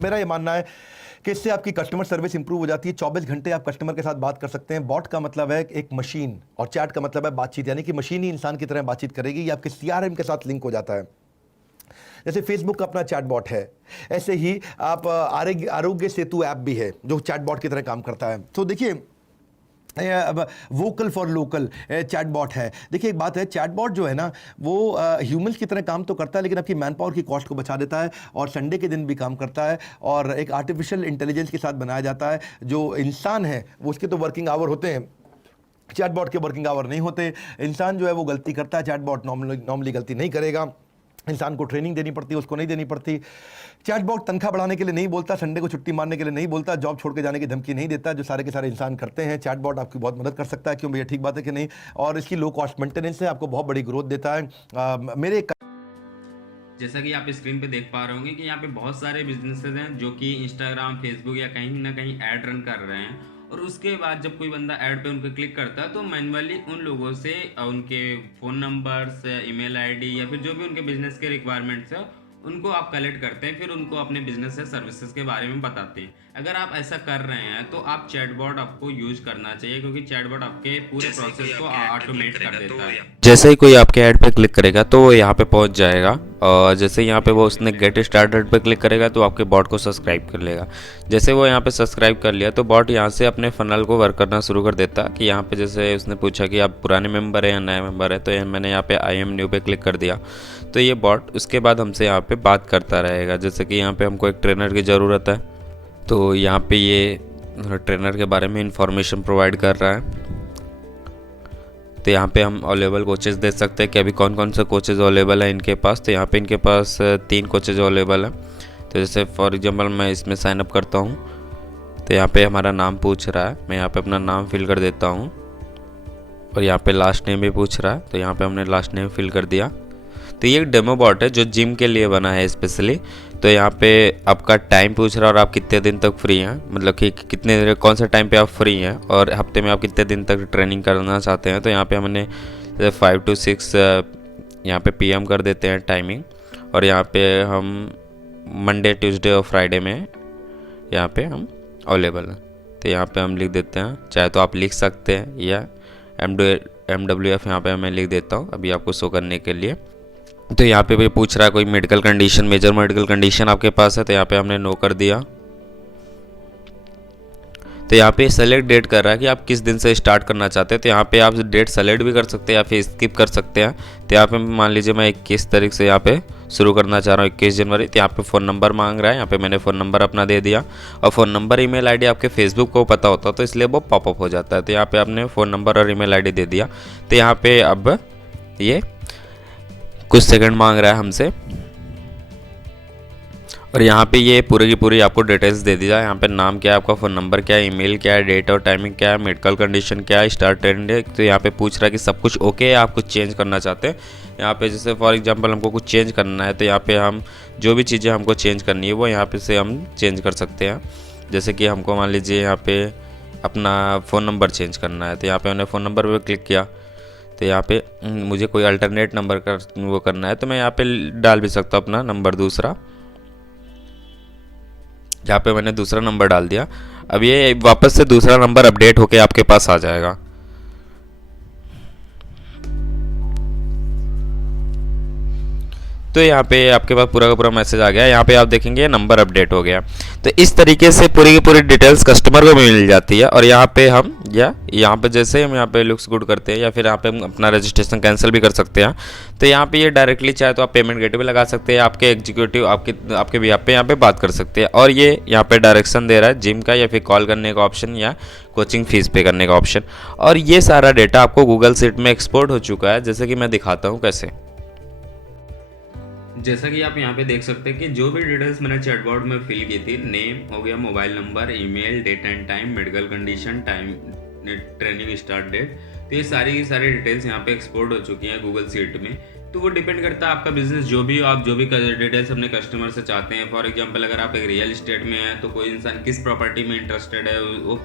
मेरा ये मानना है कि इससे आपकी कस्टमर सर्विस इंप्रूव हो जाती है। 24 घंटे आप कस्टमर के साथ बात कर सकते हैं। बॉट का मतलब है एक मशीन और चैट का मतलब है बातचीत, यानी कि मशीन ही इंसान की तरह बातचीत करेगी। ये आपके सीआरएम के साथ लिंक हो जाता है। जैसे फेसबुक का अपना चैट बॉट है, ऐसे ही आप आरोग्य सेतु ऐप भी है जो चैट बॉट की तरह काम करता है। तो देखिए vocal for local chatbot है। देखिए एक बात है, चैट बॉट जो है ना वो ह्यूमंस की तरह काम तो करता है, लेकिन आपकी मैन पावर की कॉस्ट को बचा देता है और संडे के दिन भी काम करता है। और एक आर्टिफिशियल इंटेलिजेंस के साथ बनाया जाता है। जो इंसान है वो उसके तो वर्किंग आवर होते हैं, चैट बॉट के वर्किंग आवर नहीं होते। इंसान जो है वो गलती करता है, चैट बॉट नॉर्मली गलती नहीं करेगा। इंसान को ट्रेनिंग देनी पड़ती है, उसको नहीं देनी पड़ती। चैटबॉट तनख्वाह बढ़ाने के लिए नहीं बोलता, संडे को छुट्टी मारने के लिए नहीं बोलता, जॉब छोड़ के जाने की धमकी नहीं देता, जो सारे के सारे इंसान करते हैं। चैटबॉट आपकी बहुत मदद कर सकता है। क्यों भैया, ठीक बात है कि नहीं? और इसकी लो कॉस्ट मेंटेनेंस है, आपको बहुत बड़ी ग्रोथ देता है। मेरे जैसा कि आप स्क्रीन पे देख पा रहे होंगे कि यहाँ पे बहुत सारे बिजनेसेस हैं जो कि इंस्टाग्राम, फेसबुक या कहीं ना कहीं ऐड रन कर रहे हैं। और उसके बाद जब कोई बंदा ऐड पे उन पर क्लिक करता है तो मैन्युअली उन लोगों से उनके फ़ोन नंबर्स, ईमेल आईडी या फिर जो भी उनके बिजनेस के रिक्वायरमेंट्स है उनको आप कलेक्ट करते हैं, फिर उनको अपने बिजनेस या सर्विसेज के बारे में बताते हैं। अगर आप ऐसा कर रहे हैं तो आप चैटबॉट आपको यूज करना चाहिए, क्योंकि चैटबॉट आपके पूरे प्रोसेस को ऑटोमेट कर देता है। जैसे ही कोई आपके ऐड पे क्लिक करेगा तो वो यहाँ पे पहुँच जाएगा, और जैसे यहाँ पे वो उसने गेट स्टार्टेड पे क्लिक करेगा तो आपके बॉट को सब्सक्राइब कर लेगा। जैसे वो यहाँ पे सब्सक्राइब कर लिया तो बॉट यहाँ से अपने फनल को वर्क करना शुरू कर देता कि यहाँ पे जैसे उसने पूछा कि आप पुराने मेंबर हैं या नए मेंबर है, तो मैंने यहाँ पे आई एम न्यू पे क्लिक कर दिया। तो ये बॉट उसके बाद हमसे यहाँ पे बात करता रहेगा। जैसे कि यहाँ पे हमको एक ट्रेनर की ज़रूरत है, तो यहाँ पे ये ट्रेनर के बारे में इंफॉर्मेशन प्रोवाइड कर रहा है। तो यहाँ पे हम अवेलेबल कोचेस देख सकते हैं कि अभी कौन कौन से कोचेज़ अवेलेबल है इनके पास। तो यहाँ पे इनके पास 3 कोचेज़ अवेलेबल हैं। तो जैसे फॉर एग्जांपल मैं इसमें साइन अप करता हूँ, तो यहाँ पे हमारा नाम पूछ रहा है, मैं यहाँ पे अपना नाम फिल कर देता हूँ। और यहाँ पे लास्ट नेम भी पूछ रहा है, तो यहाँ पे हमने लास्ट नेम फिल कर दिया। तो ये एक डेमो बॉट है जो जिम के लिए बना है स्पेशली। तो यहाँ पे आपका टाइम पूछ रहा है और आप कितने दिन तक फ्री हैं, मतलब कि कितने कौन सा टाइम पे आप फ्री हैं और हफ्ते में आप कितने दिन तक ट्रेनिंग करना चाहते हैं। तो यहाँ पे हमने 5 to 6 यहाँ पे PM कर देते हैं टाइमिंग। और यहाँ पे हम मंडे, ट्यूसडे और फ्राइडे में यहाँ पे हम अवेलेबल हैं। तो यहाँ पे हम लिख देते हैं, चाहे तो आप लिख सकते हैं या MWF यहाँ पे मैं लिख देता हूँ अभी आपको शो करने के लिए। तो यहाँ पे भी पूछ रहा है कोई medical condition, major medical condition आपके पास है, तो यहाँ पे हमने नो कर दिया। तो यहाँ पे सेलेक्ट डेट कर रहा है कि आप किस दिन से स्टार्ट करना चाहते हैं। तो यहाँ पे आप डेट सेलेक्ट भी कर सकते हैं या फिर स्किप कर सकते हैं। तो यहाँ पे मान लीजिए मैं 21 तारीख से यहाँ पे शुरू करना चाह रहा हूँ, 21 जनवरी। तो यहाँ पे फ़ोन नंबर मांग रहा है, यहाँ पे मैंने फ़ोन नंबर अपना दे दिया। और फ़ोन नंबर, ईमेल आईडी आपके फेसबुक को पता होता है तो इसलिए वो पॉपअप हो जाता है। तो यहाँ पे आपने फ़ोन नंबर और ईमेल आईडी दे दिया। तो यहाँ पे अब ये कुछ सेकंड मांग रहा है हमसे, और यहाँ पे ये पूरी की पूरी आपको डिटेल्स दे दी जाए। यहाँ पे नाम क्या है आपका, फ़ोन नंबर क्या है, ईमेल क्या है, डेट और टाइमिंग क्या है, मेडिकल कंडीशन क्या है, स्टार्ट ट्रेंड है। तो यहाँ पे पूछ रहा है कि सब कुछ ओके है, आप कुछ चेंज करना चाहते हैं। यहाँ पे जैसे फॉर एग्जांपल हमको कुछ चेंज करना है, तो यहाँ पे हम जो भी चीज़ें हमको चेंज करनी है वो यहाँ पे से हम चेंज कर सकते हैं। जैसे कि हमको मान लीजिए यहाँ पे अपना फ़ोन नंबर चेंज करना है, तो यहाँ पर मैंने फ़ोन नंबर पर क्लिक किया। तो यहाँ पे मुझे कोई अल्टरनेट नंबर का वो करना है, तो मैं यहाँ पे डाल भी सकता हूँ अपना नंबर दूसरा। यहाँ पे मैंने दूसरा नंबर डाल दिया। अब ये वापस से दूसरा नंबर अपडेट होके आपके पास आ जाएगा। तो यहाँ पे आपके पास पूरा का पूरा मैसेज आ गया। यहाँ पे आप देखेंगे नंबर अपडेट हो गया। तो इस तरीके से पूरी की पूरी डिटेल्स कस्टमर को मिल जाती है। और यहाँ पे हम यहाँ पे जैसे हम यहाँ पे लुक्स गुड करते हैं या फिर यहाँ पे हम अपना रजिस्ट्रेशन कैंसिल भी कर सकते हैं। तो यहाँ पे ये डायरेक्टली चाहे तो आप पेमेंट गेटवे लगा सकते हैं, आपके एग्जीक्यूटिव आपके भी यहाँ पे बात कर सकते हैं। और ये यहाँ पे डायरेक्शन दे रहा है जिम का या फिर कॉल करने का ऑप्शन या कोचिंग फीस पे करने का ऑप्शन। और ये सारा डेटा आपको गूगल शीट में एक्सपोर्ट हो चुका है, जैसे कि मैं दिखाता हूँ कैसे। जैसा कि आप यहाँ पे देख सकते हैं कि जो भी डिटेल्स मैंने चैटबॉट में फिल की थी, नेम हो गया, mobile number, email, date and time, medical condition, time, training start date, तो ये सारी की सारी डिटेल्स यहाँ पे एक्सपोर्ट हो चुकी हैं गूगल शीट में। तो वो डिपेंड करता है आपका बिजनेस जो भी हो, आप जो भी डिटेल्स अपने कस्टमर से चाहते हैं। फॉर एग्जांपल अगर आप एक रियल इस्टेट में हैं तो कोई इंसान किस प्रॉपर्टी में इंटरेस्टेड है, वो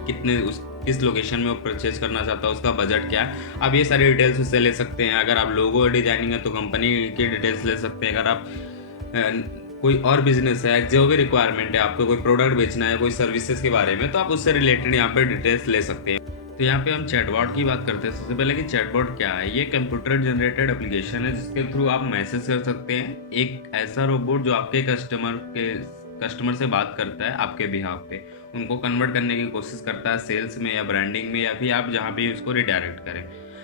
किस लोकेशन में वो परचेज करना चाहता है, उसका बजट क्या है, आप ये सारी डिटेल्स उससे ले सकते हैं। अगर आप लोगो डिजाइनिंग है तो कंपनी की डिटेल्स ले सकते हैं। अगर आप कोई और बिजनेस है, जो भी रिक्वायरमेंट है, आपको कोई प्रोडक्ट बेचना है, कोई सर्विसेज के बारे में, तो आप उससे रिलेटेड यहाँ पे डिटेल्स ले सकते हैं। तो यहाँ पे हम चैटबॉट की बात करते हैं। सबसे पहले कि चैटबॉट क्या है। ये कंप्यूटर जनरेटेड एप्लीकेशन है जिसके थ्रू आप मैसेज कर सकते हैं। एक ऐसा रोबोट जो आपके कस्टमर से बात करता है आपके बिहाफ पे, उनको कन्वर्ट करने की कोशिश करता है सेल्स में या ब्रांडिंग में, या फिर आप जहाँ भी उसको रिडायरेक्ट करें।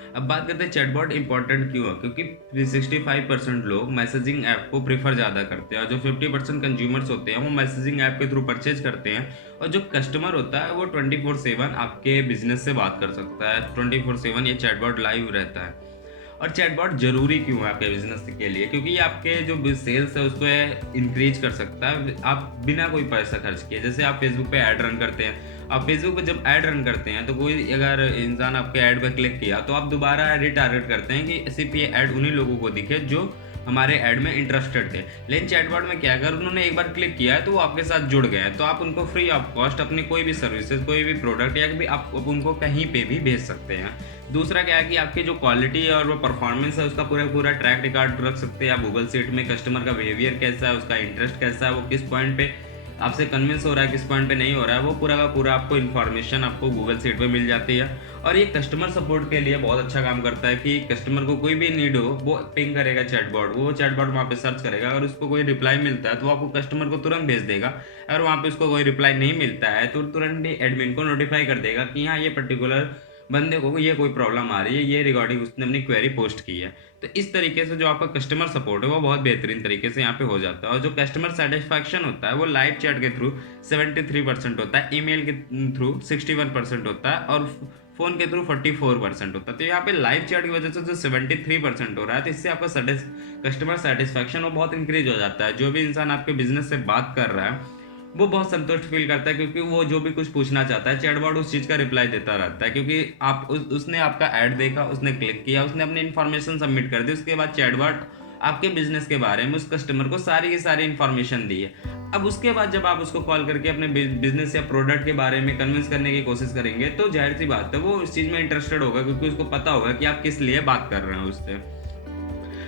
अब बात करते हैं चैटबॉट इंपॉर्टेंट क्यों है, क्योंकि 65% लोग मैसेजिंग ऐप को प्रीफर ज़्यादा करते हैं, और जो 50% कंज्यूमर्स होते हैं वो मैसेजिंग ऐप के थ्रू परचेज करते हैं, और जो कस्टमर होता है वो 24/7 आपके बिजनेस से बात कर सकता है। 24/7 ये चैटबॉट लाइव रहता है। और चैटबॉट जरूरी क्यों है आपके बिजनेस के लिए, क्योंकि ये आपके जो सेल्स है उसको इंक्रीज कर सकता है आप बिना कोई पैसा खर्च किए। जैसे आप फेसबुक पे ऐड रन करते हैं, आप फेसबुक पे जब ऐड रन करते हैं तो कोई अगर इंसान आपके ऐड पे क्लिक किया तो आप दोबारा रिटारगेट करते हैं कि सिर्फ ये ऐड उन्हीं लोगों को दिखे जो हमारे ऐड में इंटरेस्टेड थे। लेकिन चैटबॉट में क्या, अगर उन्होंने एक बार क्लिक किया है तो वो आपके साथ जुड़ गए हैं, तो आप उनको फ्री ऑफ कॉस्ट अपनी कोई भी सर्विसेज, कोई भी प्रोडक्ट या भी आप उनको कहीं पे भी भेज सकते हैं। दूसरा क्या है कि आपकी जो क्वालिटी और वो परफॉर्मेंस है उसका पूरा ट्रैक रिकॉर्ड रख सकते हैं आप गूगल शीट में। कस्टमर का बिहेवियर कैसा है, उसका इंटरेस्ट कैसा है, वो किस पॉइंट पे आपसे कन्विंस हो रहा है, किस पॉइंट पे नहीं हो रहा है, वो पूरा का पूरा आपको इन्फॉर्मेशन आपको गूगल शीट पे मिल जाती है। और ये कस्टमर सपोर्ट के लिए बहुत अच्छा काम करता है कि कस्टमर को कोई भी नीड हो वो पिंग करेगा चैटबॉट, वो चैटबॉट वहाँ पे सर्च करेगा, अगर उसको कोई रिप्लाई मिलता है तो आपको कस्टमर को तुरंत भेज देगा। अगर वहाँ पे उसको कोई रिप्लाई नहीं मिलता है तो तुरंत ही एडमिन को नोटिफाई कर देगा कि हाँ ये पर्टिकुलर बंदे को ये कोई प्रॉब्लम आ रही है, ये रिगार्डिंग उसने अपनी क्वेरी पोस्ट की है। तो इस तरीके से जो आपका कस्टमर सपोर्ट है वो बहुत बेहतरीन तरीके से यहाँ पे हो जाता है। और जो कस्टमर सेटिस्फैक्शन होता है वो लाइव चैट के थ्रू 73% होता है, ईमेल के थ्रू 61% होता है, और फोन के थ्रू 44% होता है। तो यहाँ पे लाइव चैट की वजह से जो 73% हो रहा है, तो इससे आपका कस्टमर सेटिस्फैक्शन वो बहुत इंक्रीज हो जाता है। जो भी इंसान आपके बिजनेस से बात कर रहा है वो बहुत संतुष्ट फील करता है, क्योंकि वो जो भी कुछ पूछना चाहता है चैटबॉट उस चीज़ का रिप्लाई देता रहता है, क्योंकि आप उसने आपका ऐड देखा, उसने क्लिक किया, उसने अपनी इन्फॉर्मेशन सबमिट कर दी, उसके बाद चैटबॉट आपके बिजनेस के बारे में उस कस्टमर को सारी की सारी इन्फॉर्मेशन दी है। अब उसके बाद जब आप उसको कॉल करके अपने बिजनेस या प्रोडक्ट के बारे में कन्विंस करने की कोशिश करेंगे तो जाहिर सी बात है वो उस चीज़ में इंटरेस्टेड होगा, क्योंकि उसको पता होगा कि आप किस लिए बात कर रहे हैं उससे।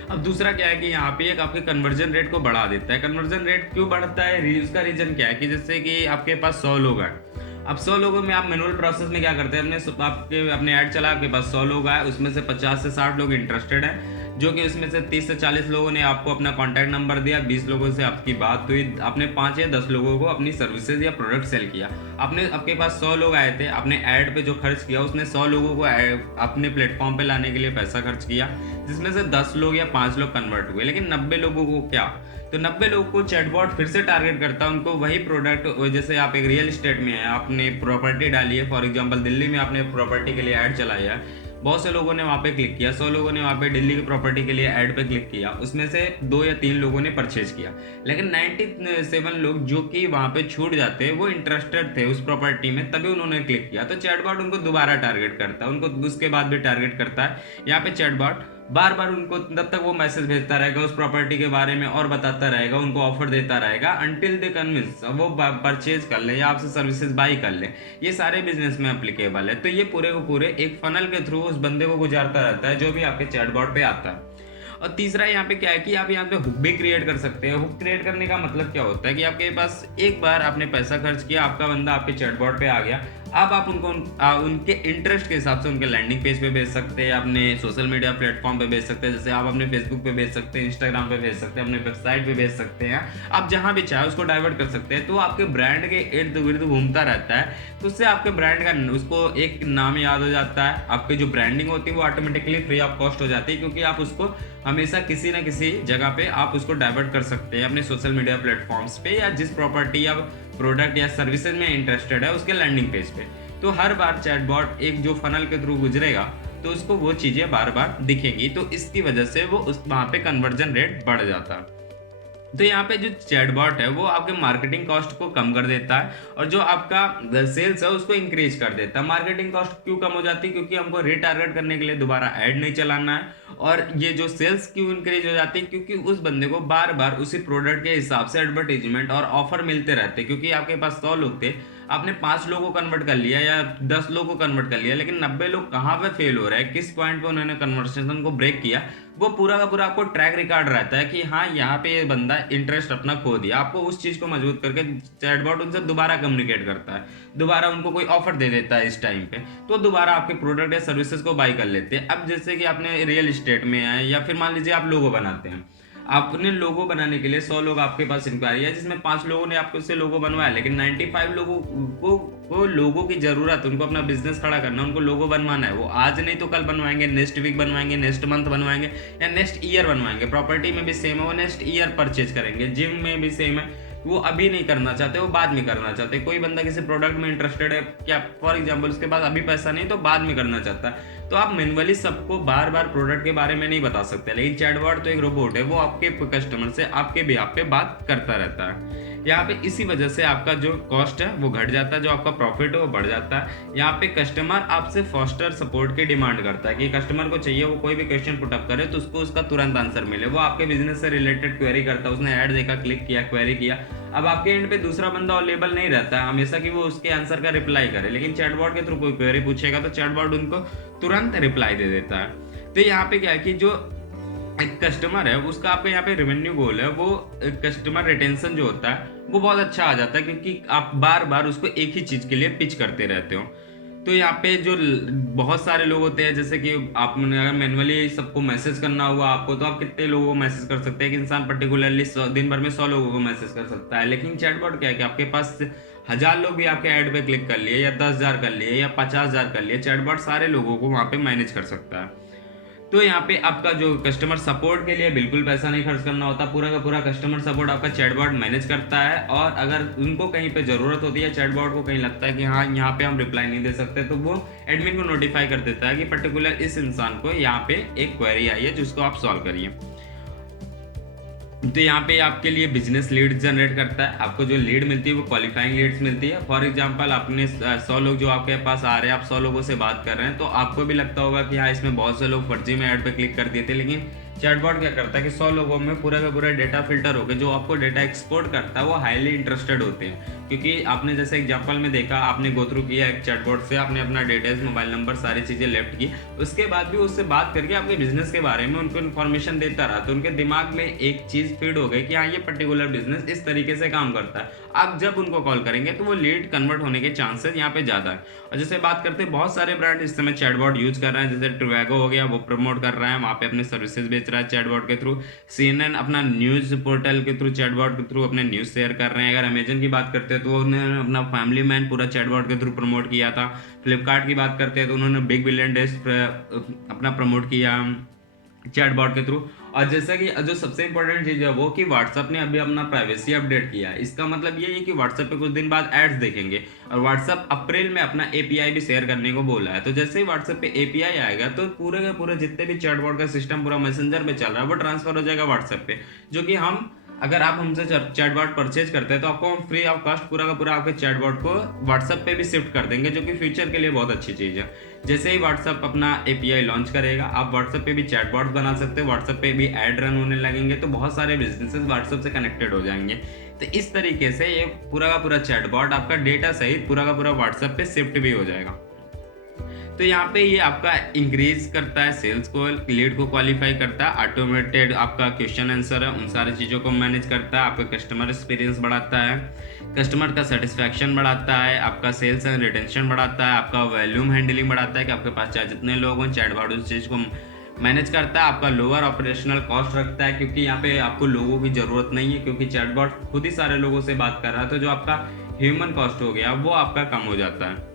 अब दूसरा क्या है कि यहाँ पे एक आपके कन्वर्जन रेट को बढ़ा देता है। कन्वर्जन रेट क्यों बढ़ता है, उसका रीजन क्या है कि जैसे कि आपके पास 100 लोग हैं, अब 100 लोगों में आप मैनुअल प्रोसेस में क्या करते हैं, अपने ऐड चला, आपके पास 100 लोग आए, उसमें से 50 से 60 लोग इंटरेस्टेड हैं, जो कि उसमें से 30 से 40 लोगों ने आपको अपना कॉन्टैक्ट नंबर दिया, 20 लोगों से आपकी बात हुई, आपने 5 या 10 लोगों को अपनी सर्विसेज या प्रोडक्ट सेल किया। आपके पास 100 लोग आए थे, आपने ऐड पे जो खर्च किया उसने 100 लोगों को अपने प्लेटफॉर्म पे लाने के लिए पैसा खर्च किया, जिसमें से 10 लोग या 5 लोग कन्वर्ट हुए। लेकिन 90 लोगों को क्या, तो 90 लोगों को चैटबॉट फिर से टारगेट करता है, उनको वही प्रोडक्ट, जैसे आप एक रियल एस्टेट में है, आपने प्रॉपर्टी डाली है, फॉर एग्जांपल दिल्ली में आपने प्रॉपर्टी के लिए ऐड चलाया है, बहुत से लोगों ने वहाँ पे क्लिक किया, 100 लोगों ने वहाँ पे दिल्ली की प्रॉपर्टी के लिए ऐड पे क्लिक किया, उसमें से 2 या 3 लोगों ने परचेज किया। लेकिन 97 लोग जो कि वहाँ पे छूट जाते हैं वो इंटरेस्टेड थे उस प्रॉपर्टी में, तभी उन्होंने क्लिक किया। तो चैटबॉट उनको दोबारा टारगेट करता है, उनको उसके बाद भी टारगेट करता है। यहाँ पे चैटबॉट बार बार उनको तब तक वो मैसेज भेजता रहेगा उस प्रॉपर्टी के बारे में और बताता रहेगा, उनको ऑफर देता रहेगा अंटिल दे कन्विंस वो परचेज कर ले या आपसे सर्विसेज बाई कर ले। ये सारे बिजनेस में एप्लीकेबल है। तो ये पूरे को पूरे एक फनल के थ्रू उस बंदे को गुजारता रहता है जो भी आपके चैटबॉट पे आता है। और तीसरा यहाँ पे क्या है कि आप यहाँ पे हुक भी क्रिएट कर सकते हैं। हुक क्रिएट करने का मतलब क्या होता है कि आपके पास एक बार आपने पैसा खर्च किया, आपका बंदा आपके चैटबॉट पे आ गया, अब आप उनको उनके इंटरेस्ट के हिसाब से उनके लैंडिंग पेज पे भेज सकते हैं, अपने सोशल मीडिया प्लेटफॉर्म पे भेज सकते हैं, जैसे आप अपने फेसबुक पे भेज सकते हैं, इंस्टाग्राम पे भेज सकते हैं, अपने वेबसाइट पे भेज सकते हैं, आप जहाँ भी चाहे उसको डाइवर्ट कर सकते हैं। तो आपके ब्रांड के इर्द गिर्द घूमता रहता है, तो उससे आपके ब्रांड का उसको एक नाम याद हो जाता है, आपकी जो ब्रांडिंग होती है वो ऑटोमेटिकली फ्री ऑफ कॉस्ट हो जाती है, क्योंकि आप उसको हमेशा किसी ना किसी जगह पे आप उसको डाइवर्ट कर सकते हैं अपने सोशल मीडिया प्लेटफॉर्म्स पे, या जिस प्रॉपर्टी या प्रोडक्ट या सर्विसेज में इंटरेस्टेड है उसके लैंडिंग पेज पे। तो हर बार चैटबॉट एक जो फनल के थ्रू गुजरेगा तो उसको वो चीज़ें बार बार दिखेंगी, तो इसकी वजह से वो वहाँ पे कन्वर्जन रेट बढ़ जाता है। तो यहाँ पे जो चैटबॉट है वो आपके मार्केटिंग कॉस्ट को कम कर देता है और जो आपका सेल्स है उसको इंक्रीज कर देता है। मार्केटिंग कॉस्ट क्यों कम हो जाती है, क्योंकि हमको रिटारगेट करने के लिए दोबारा ऐड नहीं चलाना है। और ये जो सेल्स क्यों इंक्रीज हो जाती है, क्योंकि उस बंदे को बार बार उसी प्रोडक्ट के हिसाब से एडवर्टीजमेंट और ऑफर मिलते रहते हैं। क्योंकि आपके पास 100 लोग थे, आपने 5 लोगों को कन्वर्ट कर लिया या 10 लोगों को कन्वर्ट कर लिया, लेकिन 90 लोग कहाँ पे फेल हो रहे हैं, किस पॉइंट पे उन्होंने कन्वर्सेशन को ब्रेक किया, वो पूरा का पूरा आपको ट्रैक रिकॉर्ड रहता है कि हाँ यहाँ पे ये बंदा इंटरेस्ट अपना खो दिया। आपको उस चीज़ को मजबूत करके चैटबॉट उनसे दोबारा कम्युनिकेट करता है, दोबारा उनको कोई ऑफर दे देता है इस टाइम पे, तो दोबारा आपके प्रोडक्ट या सर्विसेज को बाई कर लेते हैं। अब जैसे कि आपने रियल इस्टेट में है या फिर मान लीजिए आप लोगो बनाते हैं, आपने लोगो बनाने के लिए 100 लोग आपके पास इंक्वायरी है, जिसमें 5 लोगों ने आपको से लोगो बनवाया, लेकिन 95 लोगों को लोगो की जरूरत, उनको अपना बिजनेस खड़ा करना, उनको लोगो बनवाना है। वो आज नहीं तो कल बनवाएंगे, नेक्स्ट वीक बनवाएंगे, नेक्स्ट मंथ बनवाएंगे या नेक्स्ट ईयर बनवाएंगे। प्रॉपर्टी में भी सेम है, वो नेक्स्ट ईयर परचेज करेंगे। जिम में भी सेम है, वो अभी नहीं करना चाहते, वो बाद में करना चाहते। कोई बंदा किसी प्रोडक्ट में इंटरेस्टेड है क्या, फॉर एग्जांपल उसके पास अभी पैसा नहीं तो बाद में करना चाहता है, तो आप मैन्युअली सबको बार बार प्रोडक्ट के बारे में नहीं बता सकते। लेकिन चैटबॉट तो एक रोबोट है, वो आपके कस्टमर से आपके बिहाफ पे बात करता रहता है। यहाँ पे इसी वजह से आपका जो कॉस्ट है वो घट जाता है, जो आपका प्रॉफिट है वो बढ़ जाता है। यहाँ पे कस्टमर आपसे फास्टर सपोर्ट की डिमांड करता है कि कस्टमर को चाहिए वो कोई भी क्वेश्चन पुटअप करे तो उसको उसका तुरंत आंसर मिले। वो आपके बिजनेस से रिलेटेड क्वेरी करता है, उसने ऐड देखा, क्लिक किया, क्वेरी किया। अब आपके एंड पे दूसरा बंदा अवेलेबल नहीं रहता है हमेशा कि वो उसके आंसर का रिप्लाई करे, लेकिन चैटबॉट के थ्रू कोई क्वेरी पूछेगा तो चैटबॉट उनको तुरंत रिप्लाई दे देता है। तो यहाँ पे क्या है कि जो एक कस्टमर है उसका आपका यहाँ पे रेवेन्यू गोल है, वो कस्टमर रिटेंशन जो होता है वो बहुत अच्छा आ जाता है, क्योंकि आप बार बार उसको एक ही चीज के लिए पिच करते रहते हो। तो यहाँ पे जो बहुत सारे लोग होते हैं, जैसे कि आपने अगर मैनुअली सबको मैसेज करना हुआ आपको, तो आप कितने लोगों को मैसेज कर सकते हैं कि इंसान पर्टिकुलरली दिन भर में 100 लोगों को मैसेज कर सकता है। लेकिन चैटबॉट क्या है कि आपके पास 1000 लोग भी आपके ऐड पे क्लिक कर लिए या 10,000 कर लिए या 50,000 कर लिए, चैटबॉट सारे लोगों को वहाँ पे मैनेज कर सकता है। तो यहाँ पे आपका जो कस्टमर सपोर्ट के लिए बिल्कुल पैसा नहीं खर्च करना होता, पूरा का पूरा कस्टमर सपोर्ट आपका चैटबॉट मैनेज करता है। और अगर उनको कहीं पे ज़रूरत होती है, चैटबॉट को कहीं लगता है कि हाँ यहाँ पे हम रिप्लाई नहीं दे सकते, तो वो एडमिन को नोटिफाई कर देता है कि पर्टिकुलर इस इंसान को यहाँ पे एक क्वेरी आई है जिसको आप सॉल्व करिए। तो यहाँ पे आपके लिए बिजनेस लीड जनरेट करता है। आपको जो लीड मिलती है वो क्वालिफाइंग लीड्स मिलती है। फॉर एग्जांपल आपने 100 लोग जो आपके पास आ रहे हैं, आप 100 लोगों से बात कर रहे हैं, तो आपको भी लगता होगा कि हाँ इसमें बहुत से लोग फर्जी में ऐड पे क्लिक कर दिए थे। लेकिन चैटबॉट क्या करता है कि 100 लोगों में पूरा का पूरा डेटा फिल्टर होकर जो आपको डेटा एक्सपोर्ट करता है वो हाईली इंटरेस्टेड होते हैं। क्योंकि आपने जैसे एग्जांपल में देखा, आपने गो थ्रू किया एक चैटबॉट से, आपने अपना डिटेल्स, मोबाइल नंबर, सारी चीज़ें लेफ्ट की, उसके बाद भी उससे बात करके आपके बिजनेस के बारे में उनको इन्फॉर्मेशन देता रहा, तो उनके दिमाग में एक चीज़ फीड हो गई कि हाँ ये पर्टिकुलर बिजनेस इस तरीके से काम करता है। आप जब उनको कॉल करेंगे तो वो लीड कन्वर्ट होने के चांसेस यहाँ पे ज़्यादा है। और जैसे बात करते हैं, बहुत सारे ब्रांड इस समय चैटबॉट यूज कर रहे हैं, जैसे ट्रिवागो हो गया, वो प्रमोट कर रहा है, वहाँ पे अपने सर्विसेज बेच रहा है चैटबॉट के थ्रू। CNN अपना न्यूज़ पोर्टल के थ्रू, चैटबॉट के थ्रू अपने न्यूज़ शेयर कर रहे हैं। अगर अमेजन की बात करते हैं तो उन्होंने अपना फैमिली मैन पूरा चैटबॉट के थ्रू प्रमोट किया था। फ्लिपकार्ट की बात करते हैं तो उन्होंने बिग बिलियन डेज अपना प्रमोट किया चैटबॉट के थ्रू। और जैसा कि जो सबसे इंपॉर्टेंट चीज़ है वो कि व्हाट्सएप ने अभी अपना प्राइवेसी अपडेट किया है। इसका मतलब ये है कि व्हाट्सएप पे कुछ दिन बाद एड्स देखेंगे, और व्हाट्सएप अप्रैल में अपना API भी शेयर करने को बोला है। तो जैसे ही व्हाट्सएप पे API आएगा तो पूरे के पूरे जितने भी चैटबॉट का सिस्टम पूरा मैसेंजर पे चल रहा है वो ट्रांसफर हो जाएगा व्हाट्सएप पे, जो कि हम अगर आप हमसे चैटबॉट परचेज करते हैं तो आपको हम फ्री ऑफ कॉस्ट पूरा का पूरा आपके चैटबॉट को व्हाट्सएप पे भी शिफ्ट कर देंगे, जो कि फ्यूचर के लिए बहुत अच्छी चीज़ है। जैसे ही व्हाट्सएप अपना API लॉन्च करेगा, आप व्हाट्सएप पे भी चैटबॉट बना सकते हैं, व्हाट्सएप पे भी ऐड रन होने लगेंगे, तो बहुत सारे बिजनेसेस व्हाट्सएप से कनेक्टेड हो जाएंगे। तो इस तरीके से ये पूरा का पूरा चैटबॉट आपका डेटा सहित पूरा का पूरा व्हाट्सएप पे शिफ्ट भी हो जाएगा। तो यहाँ पे ये आपका इंक्रीज करता है सेल्स को, लीड को क्वालिफाई करता है, ऑटोमेटेड आपका क्वेश्चन आंसर है उन सारी चीज़ों को मैनेज करता है, आपका कस्टमर एक्सपीरियंस बढ़ाता है, कस्टमर का सेटिस्फैक्शन बढ़ाता है, आपका सेल्स एंड रिटेंशन बढ़ाता है, आपका वॉल्यूम हैंडलिंग बढ़ाता है कि आपके पास चाहे जितने लोग हों, चैटबॉट उस चीज़ को मैनेज करता है, आपका लोअर ऑपरेशनल कॉस्ट रखता है, क्योंकि यहाँ पे आपको लोगों की ज़रूरत नहीं है, क्योंकि चैटबॉट खुद ही सारे लोगों से बात कर रहा है, तो जो आपका ह्यूमन कॉस्ट हो गया वो आपका कम हो जाता है।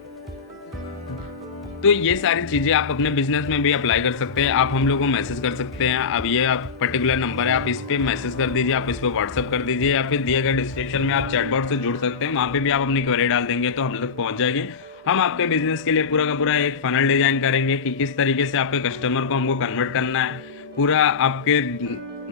तो ये सारी चीज़ें आप अपने बिजनेस में भी अप्लाई कर सकते हैं। आप हम लोग को मैसेज कर सकते हैं, अब ये आप पर्टिकुलर नंबर है, आप इस पर मैसेज कर दीजिए, आप इस पर व्हाट्सअप कर दीजिए, या फिर दिए गए डिस्क्रिप्शन में आप चैटबॉट से जुड़ सकते हैं, वहाँ पे भी आप अपनी क्वेरी डाल देंगे तो हम तक पहुँच जाएगी। हम आपके बिजनेस के लिए पूरा का पूरा एक फनल डिजाइन करेंगे कि किस तरीके से आपके कस्टमर को हमको कन्वर्ट करना है, पूरा आपके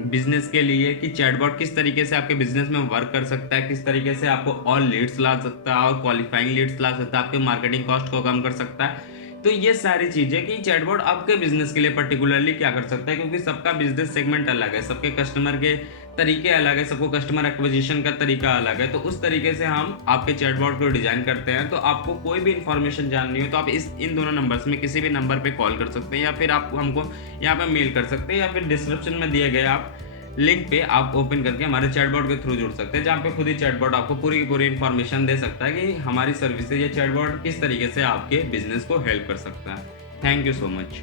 बिजनेस के लिए कि चैटबॉट किस तरीके से आपके बिजनेस में वर्क कर सकता है, किस तरीके से आपको और लीड्स ला सकता है और क्वालिफाइंग लीड्स ला सकता है, आपके मार्केटिंग कॉस्ट को कम कर सकता है। तो ये सारी चीजें कि चैटबॉट आपके बिजनेस के लिए पर्टिकुलरली क्या कर सकता है, क्योंकि सबका बिजनेस सेगमेंट अलग है, सबके कस्टमर के तरीके अलग है, सबको कस्टमर एक्विजिशन का तरीका अलग है, तो उस तरीके से हम आपके चैटबॉट को डिज़ाइन करते हैं। तो आपको कोई भी इन्फॉर्मेशन जाननी हो तो आप इन दोनों नंबर्स में किसी भी नंबर पे कॉल कर सकते हैं, या फिर आप हमको यहाँ पे मेल कर सकते हैं, या फिर डिस्क्रिप्शन में दिए गए आप लिंक पे आप ओपन करके हमारे चैटबॉट के थ्रू जुड़ सकते हैं, जहाँ पे खुद ही चैटबॉट आपको पूरी की पूरी इन्फॉर्मेशन दे सकता है कि हमारी सर्विसेज या चैटबॉट किस तरीके से आपके बिजनेस को हेल्प कर सकता है। Thank you so much.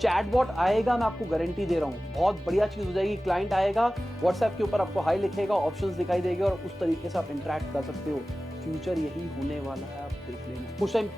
Chatbot आएगा, मैं आपको गारंटी दे रहा हूँ, बहुत बढ़िया चीज हो जाएगी। क्लाइंट आएगा, व्हाट्सएप के ऊपर आपको हाई लिखेगा, ऑप्शंस दिखाई देंगे और उस तरीके से आप इंटरेक्ट कर सकते हो। फ्यूचर यही होने वाला है, आप देख लेना। कुछ टाइम